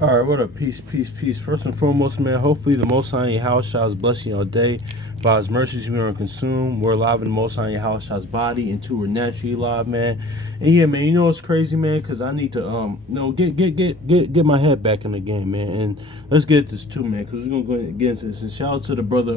All right, what up? Peace, peace, peace. First and foremost, man, hopefully the Most High in your house shall bless you all day. By His mercies, we are consumed. We're alive in the Most High in your house shall's body, and two, we're naturally alive, man. And yeah, man, you know what's crazy, man? Because I need to, get my head back in the game, man. And let's get this too, man, because we're gonna go get into this. And shout out to the brother,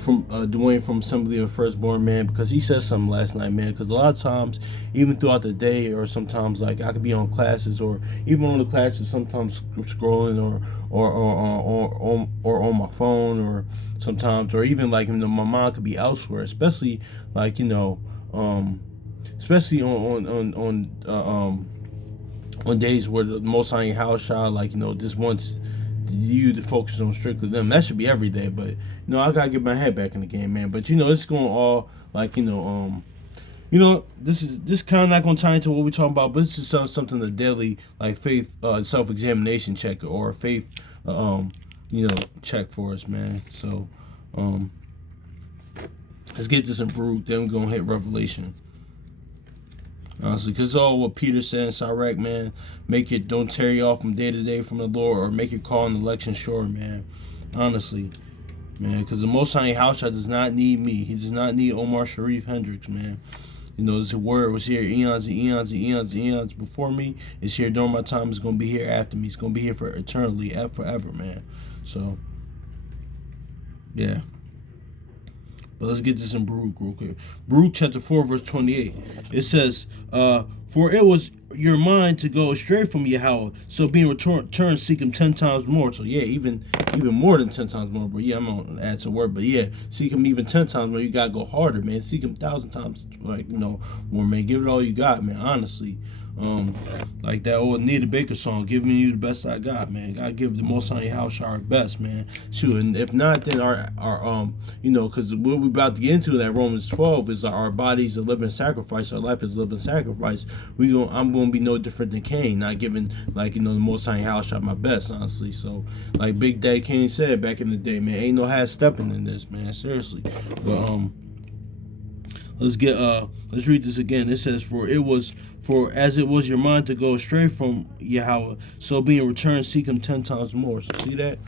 from Dwayne from Assembly of Firstborn, man, because he said something last night, man. Because a lot of times, even throughout the day, or sometimes like I could be on classes, or even on the classes, sometimes scrolling, or on my phone, or sometimes, or even like my mind could be elsewhere, especially like especially on days where the Most High in your house shall just wants you to focus on strictly them. That should be every day, but I gotta get my head back in the game, man. But it's going all this kind of not gonna tie into what we're talking about, but this is something the daily like faith self examination check or faith check for us, man. So let's get this improved. Then we're gonna hit Revelation. Honestly, because all what Peter said in Sirach, man, don't tear you off from day to day from the Lord, or make your call and election sure, man. Honestly, man, because the Most High House does not need me. He does not need Omar Sharif Hendricks, man. This word was here eons and eons and eons and eons before me. It's here during my time. It's going to be here after me. It's going to be here for eternally, forever, man. So, yeah. But let's get this in Baruch real quick. Baruch chapter 4, verse 28. It says, for it was your mind to go astray from Yahweh, so being returned, seek him 10 times more. So yeah, even more than 10 times more. But yeah, I'm gonna add some word. But yeah, seek him even 10 times more. You gotta go harder, man. Seek him 1,000 times, more, man. Give it all you got, man. Honestly. Like that old Anita Baker song, giving you the best I got, man. Gotta give the Most High in your house our best, man. Shoot, and if not, then our because what we're about to get into that Romans 12 is our body's a living sacrifice, our life is a living sacrifice. I'm gonna be no different than Cain, not giving the Most High in your house shot my best, honestly. So like Big Daddy Kane said back in the day, man, ain't no half stepping in this, man. Seriously, but let's read this again. It says, for as it was your mind to go astray from Yahweh, so being returned, seek him 10 times more. So see that?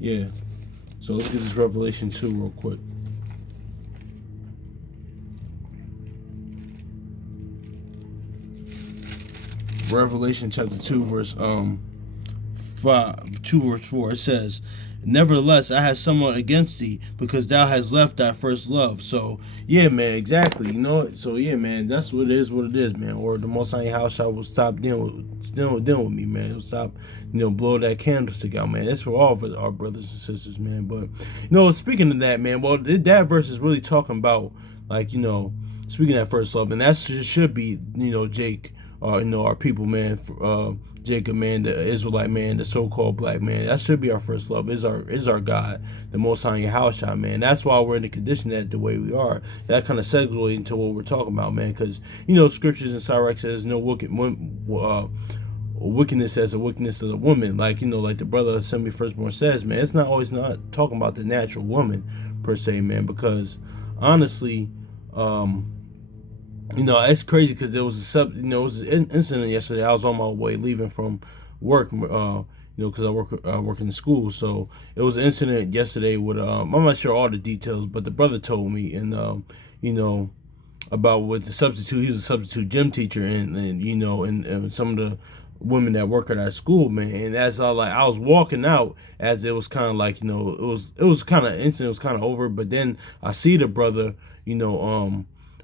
Yeah. So let's get this Revelation 2 real quick. Revelation chapter 2 verse 4. It says, nevertheless, I have somewhat against thee, because thou hast left thy first love. So, yeah, man, exactly. So, yeah, man, that's what it is, man. Or the Most High house will stop dealing with me, man. It'll stop, blow that candlestick out, man. That's for all of our brothers and sisters, man. But, speaking of that, man, well, that verse is really talking about, speaking of that first love, and that should be, Jake, our people, man, Jacob, man, the Israelite man, the so-called black man. That should be our first love. Is our God, the Most High in your house, man. That's why we're in the condition that the way we are. That kind of segues into what we're talking about, man. Because scriptures in Sirach says no wickedness as a wickedness of the woman. Like the brother Assembly Firstborn says, man. It's not always not talking about the natural woman per se, man. Because honestly, it's crazy because there was it was an incident yesterday. I was on my way leaving from work, because I work in the school. So it was an incident yesterday with I'm not sure all the details, but the brother told me, and about with the substitute. He was a substitute gym teacher, and some of the women that work at our school, man. And as I was walking out, as it was kind of it was kind of incident. It was kind of over, but then I see the brother,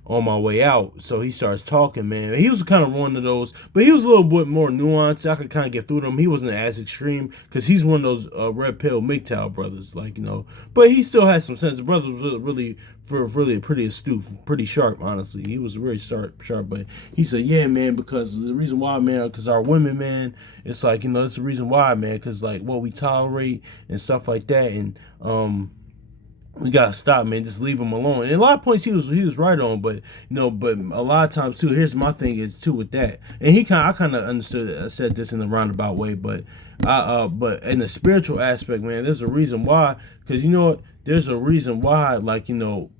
on my way out. So he starts talking, man. He was kind of one of those, but he was a little bit more nuanced. I could kind of get through to him. He wasn't as extreme because he's one of those red pill MGTOW brothers, but he still had some sense. The brother was really pretty astute, pretty sharp, honestly. He was very sharp, but he said, yeah, man, because the reason why, man, because our women, man, it's it's the reason why, man, because what we tolerate and stuff like that, and we gotta stop, man. Just leave him alone. And a lot of points he was right on, but but a lot of times too. Here's my thing is too with that, and I kind of understood. I said this in a roundabout way, but but in the spiritual aspect, man, there's a reason why. Because there's a reason why,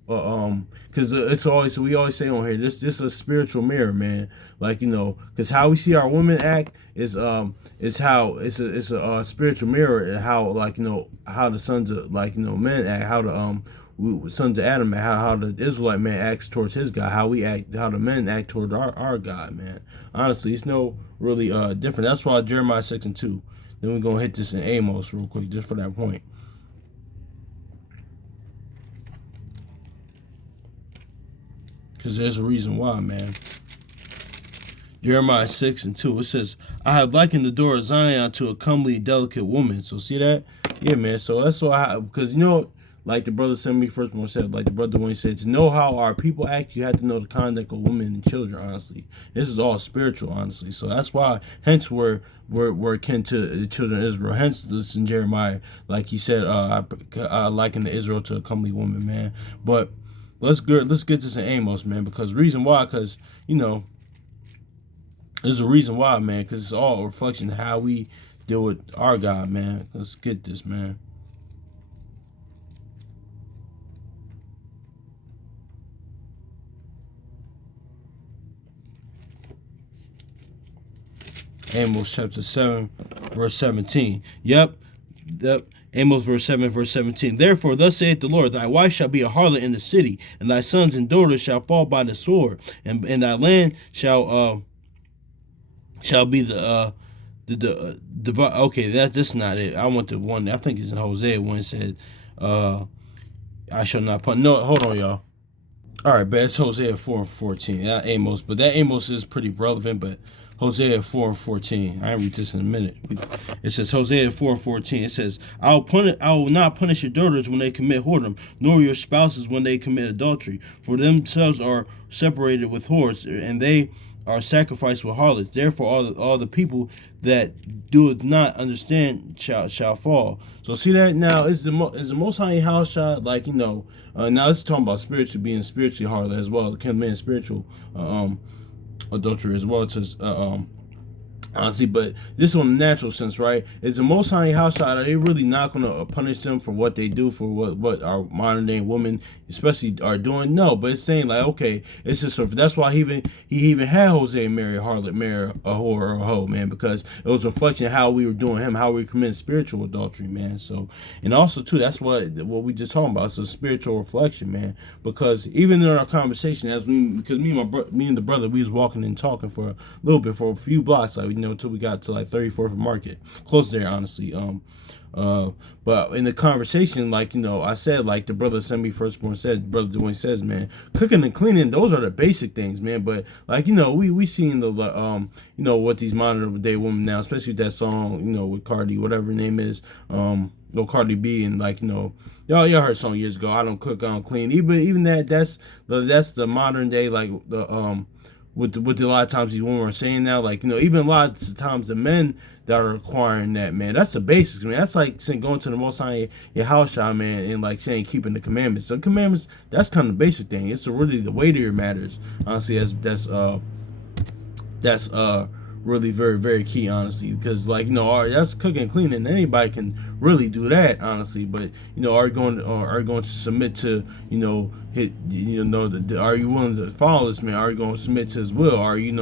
because it's always, we always say on here, this is a spiritual mirror, man. Like, because how we see our women act is how it's a spiritual mirror, and how, like, how the sons of, like, men act, how the sons of Adam, how the Israelite man acts towards his God, how we act, how the men act towards our God, man. Honestly, it's no really different. That's why Jeremiah 6:2. Then we're gonna hit this in Amos real quick, just for that point. Because there's a reason why, man. Jeremiah 6:2. It says, I have likened the door of Zion to a comely, delicate woman. So see that? Yeah, man. So that's why because like the brother sent me first one said, like the brother when he said, to know how our people act, you have to know the conduct of women and children, honestly. This is all spiritual, honestly. So that's why, hence we're akin to the children of Israel. Hence this in Jeremiah, like he said, I liken Israel to a comely woman, man. But let's get this in Amos, man, because reason why, because there's a reason why, man, because it's all a reflection of how we deal with our God, man. Let's get this, man. Amos chapter 7, verse 17. Yep. Amos verse 7, verse 17. Therefore, thus saith the Lord, thy wife shall be a harlot in the city, and thy sons and daughters shall fall by the sword, and thy land shall be the okay, that's not it. I want the one, I think it's in Hosea when it said, I shall not punish. No, hold on, y'all. All right, but it's Hosea 4:14, not Amos, but that Amos is pretty relevant. But Hosea 4:14, I read this in a minute. It says Hosea 4:14. It says, I will not punish your daughters when they commit whoredom, nor your spouses when they commit adultery, for themselves are separated with whores, and they are sacrificed with harlots. Therefore, all the people that do not understand shall fall. So see that now is the Most High house shot, like now it's talking about being spiritually harlot as well, commit spiritual adultery as well. It says honestly, but this on the natural sense, right? Is the Most High house shot? Are they really not going to punish them for what they do, for what our modern day women, especially, are doing? No, but it's saying like, okay, it's just that's why he even had Hosea marry a harlot, marry a whore or a hoe, man, because it was a reflection of how we were doing him, how we committed spiritual adultery, man. So, and also too, that's what we just talking about. It's a spiritual reflection, man, because even in our conversation, because me and the brother, we was walking and talking for a little bit, for a few blocks, like until we got to like 34th Market, close there, honestly. But in the conversation, like I said, like the brother sent me first one said, brother Dwayne says, man, cooking and cleaning, those are the basic things, man. But like we seen the what these modern day women now, especially that song with Cardi, whatever her name is, Cardi B, and like y'all heard song years ago, I don't cook, I don't clean. Even that's the modern day, like the with a lot of times these women are saying now, like even a lot of times the men that are acquiring that, man, that's the basics, man. That's like saying going to the Most High your house shot, man, and like saying keeping the commandments. So commandments, that's kind of the basic thing. It's really the weightier matters, honestly. That's really very, very key, honestly, because like that's cooking and cleaning. Anybody can really do that, honestly. But are you going to submit to are you willing to follow this man? Are you going to submit to his will? Are you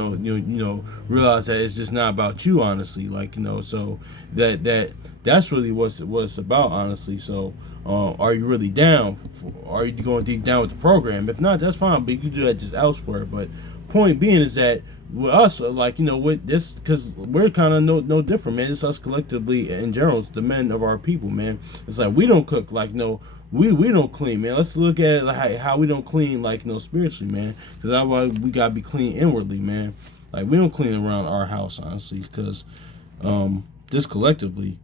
realize that it's just not about you, honestly, like so that's really what's about, honestly. So are you really down? Are you going deep down with the program? If not, that's fine, but you can do that just elsewhere. But point being is that with us, like with this, because we're kind of no different, man. It's us collectively in general. It's the men of our people, man. It's like we don't cook, like we don't clean, man. Let's look at it like how we don't clean, like spiritually, man. Because otherwise we gotta be clean inwardly, man. Like we don't clean around our house, honestly, because just collectively,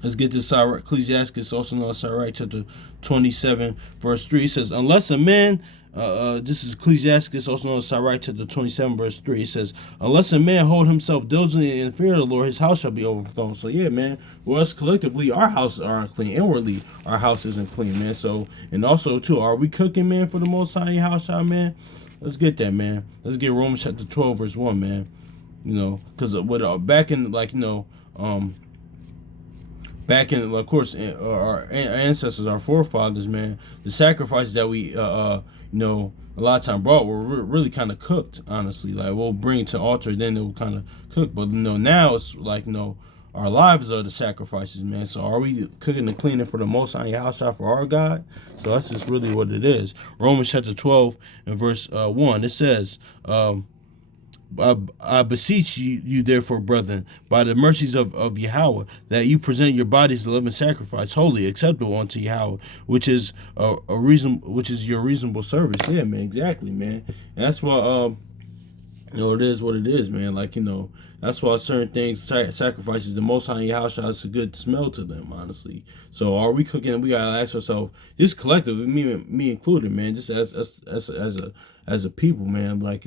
Let's get this Sirach, Ecclesiastes, also known as Sirach, chapter 27, verse 3. It says, unless a man, this is Ecclesiastes, also known as Sirach, chapter 27, verse 3. It says, unless a man hold himself diligently in fear of the Lord, his house shall be overthrown. So, yeah, man, well, us collectively, our houses aren't clean. Inwardly, our house isn't clean, man. So, and also, too, are we cooking, man, for the Most High house, man? Let's get that, man. Let's get Romans chapter 12, verse 1, man. Because back in, like, back in, of course, our ancestors, our forefathers, man, the sacrifices that we, a lot of time brought were really kind of cooked, honestly. Like, we'll bring it to altar, then they'll kind of cook. But, now it's like, our lives are the sacrifices, man. So are we cooking and cleaning for the Most High Yahshua for our God? So that's just really what it is. Romans chapter 12 and verse 1, it says, I beseech you, therefore, brethren, by the mercies of Yahweh, that you present your bodies a living sacrifice, holy, acceptable unto Yahweh, which is which is your reasonable service. Yeah, man, exactly, man. And that's why it is what it is, man. Like, that's why certain things, sacrifices, the Most High Yahshua, it's a good smell to them, honestly. So are we cooking? And we gotta ask ourselves, just collectively, me included, man, just as a people, man. Like,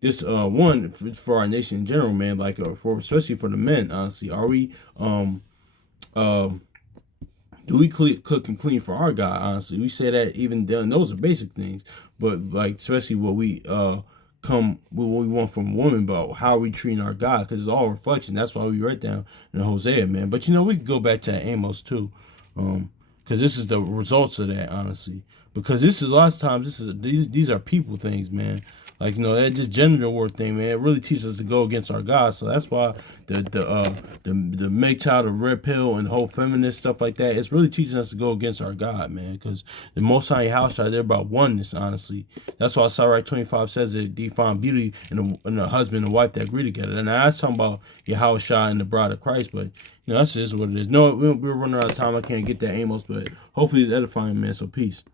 this one for our nation in general, man. Like, for especially for the men, honestly, are we do we cook and clean for our God? Honestly, we say that even then, those are basic things, but like especially what we what we want from women, but how are we treating our God? Because it's all reflection. That's why we write down in Hosea, man. But we can go back to Amos too, because this is the results of that, honestly. Because this is a lot of times these are people things, man. Like, that just gender war thing, man. It really teaches us to go against our God. So that's why the MGTOW, the red pill, and the whole feminist stuff like that, it's really teaching us to go against our God, man. Because the Most High House, they're about oneness, honestly. That's why Sirach 25 says that they find beauty in a husband and wife that agree together. And that's talking about Yahushua and the bride of Christ, but that's just what it is. No, we're running out of time. I can't get that Amos, but hopefully it's edifying, man. So peace.